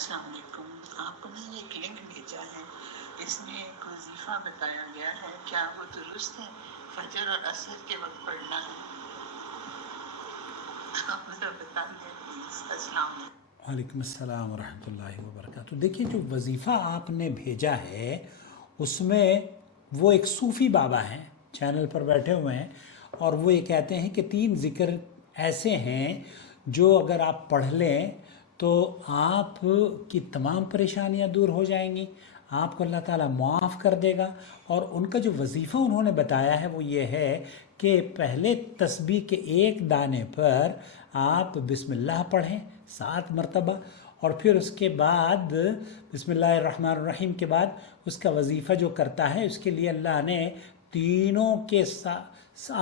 السلام علیکم. آپ کو میں نے ایک لنک بھیجا ہے، اس میں ایک وظیفہ بتایا گیا ہے، کیا وہ درست ہے؟ فجر اور عصر کے وقت پڑھنا ہے. آپ ذرا بتا دیں پلیز. السلام علیکم. وعلیکم السلام ورحمۃ اللہ وبرکاتہ. دیکھیے جو وظیفہ آپ نے بھیجا ہے اس میں وہ ایک صوفی بابا ہیں، چینل پر بیٹھے ہوئے ہیں، اور وہ یہ کہتے ہیں کہ 3 ذکر ایسے ہیں جو اگر آپ پڑھ لیں تو آپ کی تمام پریشانیاں دور ہو جائیں گی، آپ کو اللہ تعالیٰ معاف کر دے گا. اور ان کا جو وظیفہ انہوں نے بتایا ہے وہ یہ ہے کہ پہلے تسبیح کے ایک دانے پر آپ بسم اللہ پڑھیں 7 مرتبہ، اور پھر اس کے بعد بسم اللہ الرحمن الرحیم کے بعد اس کا وظیفہ جو کرتا ہے اس کے لیے اللہ نے تینوں کے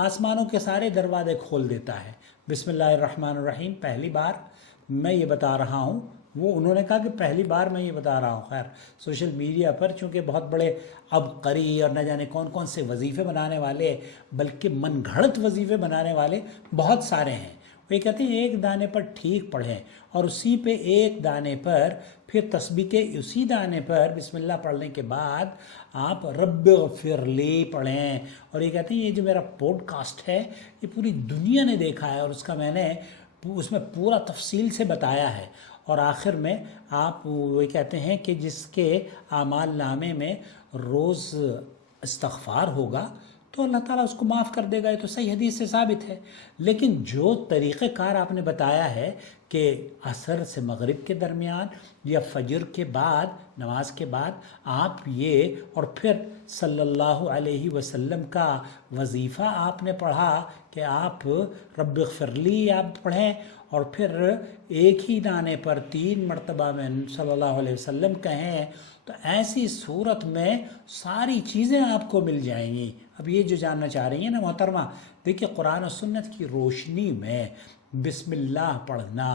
آسمانوں کے سارے دروازے کھول دیتا ہے. بسم اللہ الرحمن الرحیم پہلی بار میں یہ بتا رہا ہوں، وہ انہوں نے کہا کہ پہلی بار میں یہ بتا رہا ہوں. خیر سوشل میڈیا پر چونکہ بہت بڑے عبقری اور نہ جانے کون کون سے وظیفے بنانے والے، بلکہ من گھڑت وظیفے بنانے والے بہت سارے ہیں. وہ یہ کہتے ہیں ایک دانے پر ٹھیک پڑھیں اور اسی پہ ایک دانے پر پھر تسبیح کے اسی دانے پر بسم اللہ پڑھنے کے بعد آپ رب اغفر لی پڑھیں. اور یہ کہتے ہیں یہ جو میرا پوڈ کاسٹ ہے یہ پوری دنیا نے دیکھا ہے اور اس کا میں نے اس میں پورا تفصیل سے بتایا ہے. اور آخر میں آپ وہ کہتے ہیں کہ جس کے اعمال نامے میں روز استغفار ہوگا تو اللہ تعالیٰ اس کو معاف کر دے گا. یہ تو صحیح حدیث سے ثابت ہے. لیکن جو طریقہ کار آپ نے بتایا ہے کہ عصر سے مغرب کے درمیان یا فجر کے بعد نماز کے بعد آپ یہ، اور پھر صلی اللہ علیہ وسلم کا وظیفہ آپ نے پڑھا کہ آپ رب اغفر لی آپ پڑھیں، اور پھر ایک ہی دانے پر 3 مرتبہ میں صلی اللہ علیہ وسلم کہیں، تو ایسی صورت میں ساری چیزیں آپ کو مل جائیں گی. اب یہ جو جاننا چاہ رہی ہیں نا محترمہ، دیکھیے قرآن و سنت کی روشنی میں بسم اللہ پڑھنا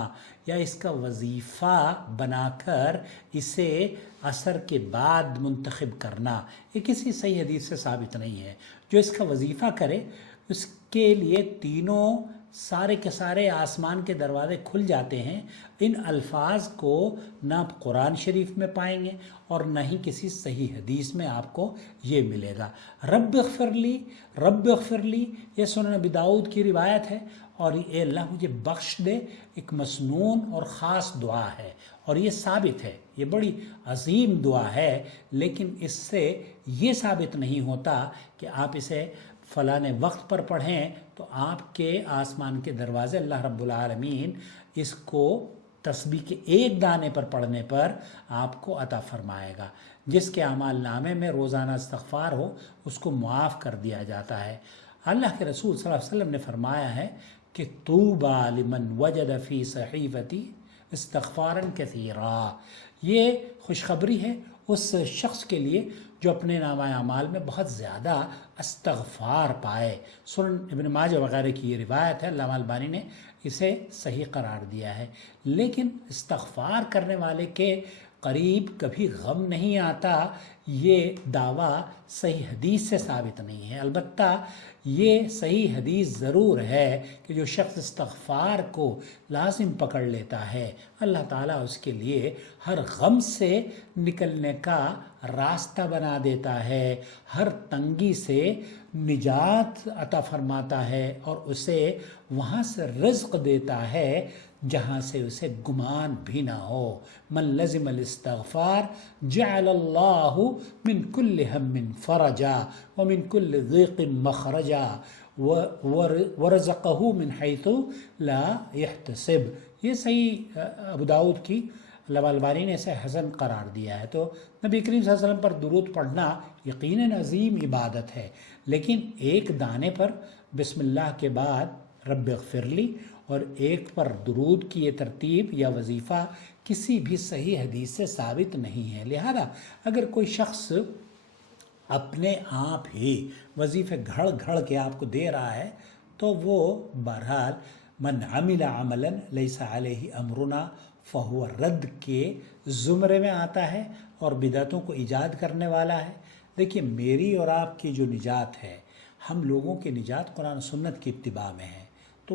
یا اس کا وظیفہ بنا کر اسے عصر کے بعد منتخب کرنا یہ کسی صحیح حدیث سے ثابت نہیں ہے. جو اس کا وظیفہ کرے اس کے لیے تینوں سارے کے سارے آسمان کے دروازے کھل جاتے ہیں. ان الفاظ کو نہ آپ قرآن شریف میں پائیں گے اور نہ ہی کسی صحیح حدیث میں آپ کو یہ ملے گا. رب اغفر لی، رب اغفر لی یہ سنن ابی داؤد کی روایت ہے، اور اے اللہ مجھے بخش دے ایک مسنون اور خاص دعا ہے، اور یہ ثابت ہے، یہ بڑی عظیم دعا ہے. لیکن اس سے یہ ثابت نہیں ہوتا کہ آپ اسے فلاں وقت پر پڑھیں تو آپ کے آسمان کے دروازے اللہ رب العالمین اس کو تسبیح کے ایک دانے پر پڑھنے پر آپ کو عطا فرمائے گا. جس کے اعمال نامے میں روزانہ استغفار ہو اس کو معاف کر دیا جاتا ہے. اللہ کے رسول صلی اللہ علیہ وسلم نے فرمایا ہے کہ طوبی لمن وجد فی صحیفتی استغفارا کثیرا، یہ خوشخبری ہے اس شخص کے لیے جو اپنے نامہ اعمال میں بہت زیادہ استغفار پائے. سنن ابن ماجہ وغیرہ کی یہ روایت ہے، علامہ البانی نے اسے صحیح قرار دیا ہے. لیکن استغفار کرنے والے کے قریب کبھی غم نہیں آتا، یہ دعویٰ صحیح حدیث سے ثابت نہیں ہے. البتہ یہ صحیح حدیث ضرور ہے کہ جو شخص استغفار کو لازم پکڑ لیتا ہے اللہ تعالیٰ اس کے لیے ہر غم سے نکلنے کا راستہ بنا دیتا ہے، ہر تنگی سے نجات عطا فرماتا ہے، اور اسے وہاں سے رزق دیتا ہے جہاں سے اسے گمان بھی نہ ہو. من لزم الاستغفار جعل اللہ من کل ہم فرجا ومن کل ضیق مخرجا ورزقہ من حیث لا یحتسب. یہ صحیح ابو داؤد کی علامہ البانی نے اسے حسن قرار دیا ہے. تو نبی کریم صلی اللہ علیہ وسلم پر درود پڑھنا یقیناً عظیم عبادت ہے، لیکن ایک دانے پر بسم اللہ کے بعد رب اغفر لی اور ایک پر درود کی یہ ترتیب یا وظیفہ کسی بھی صحیح حدیث سے ثابت نہیں ہے. لہذا اگر کوئی شخص اپنے آپ ہی وظیفے گھڑ گھڑ کے آپ کو دے رہا ہے تو وہ بہرحال من عمل عملا لیس علیہ امرنا فہو رد کے زمرے میں آتا ہے اور بدعتوں کو ایجاد کرنے والا ہے. دیکھیے میری اور آپ کی جو نجات ہے، ہم لوگوں کی نجات قرآن و سنت کی اتباع میں ہے. تو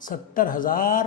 70,000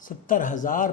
70,000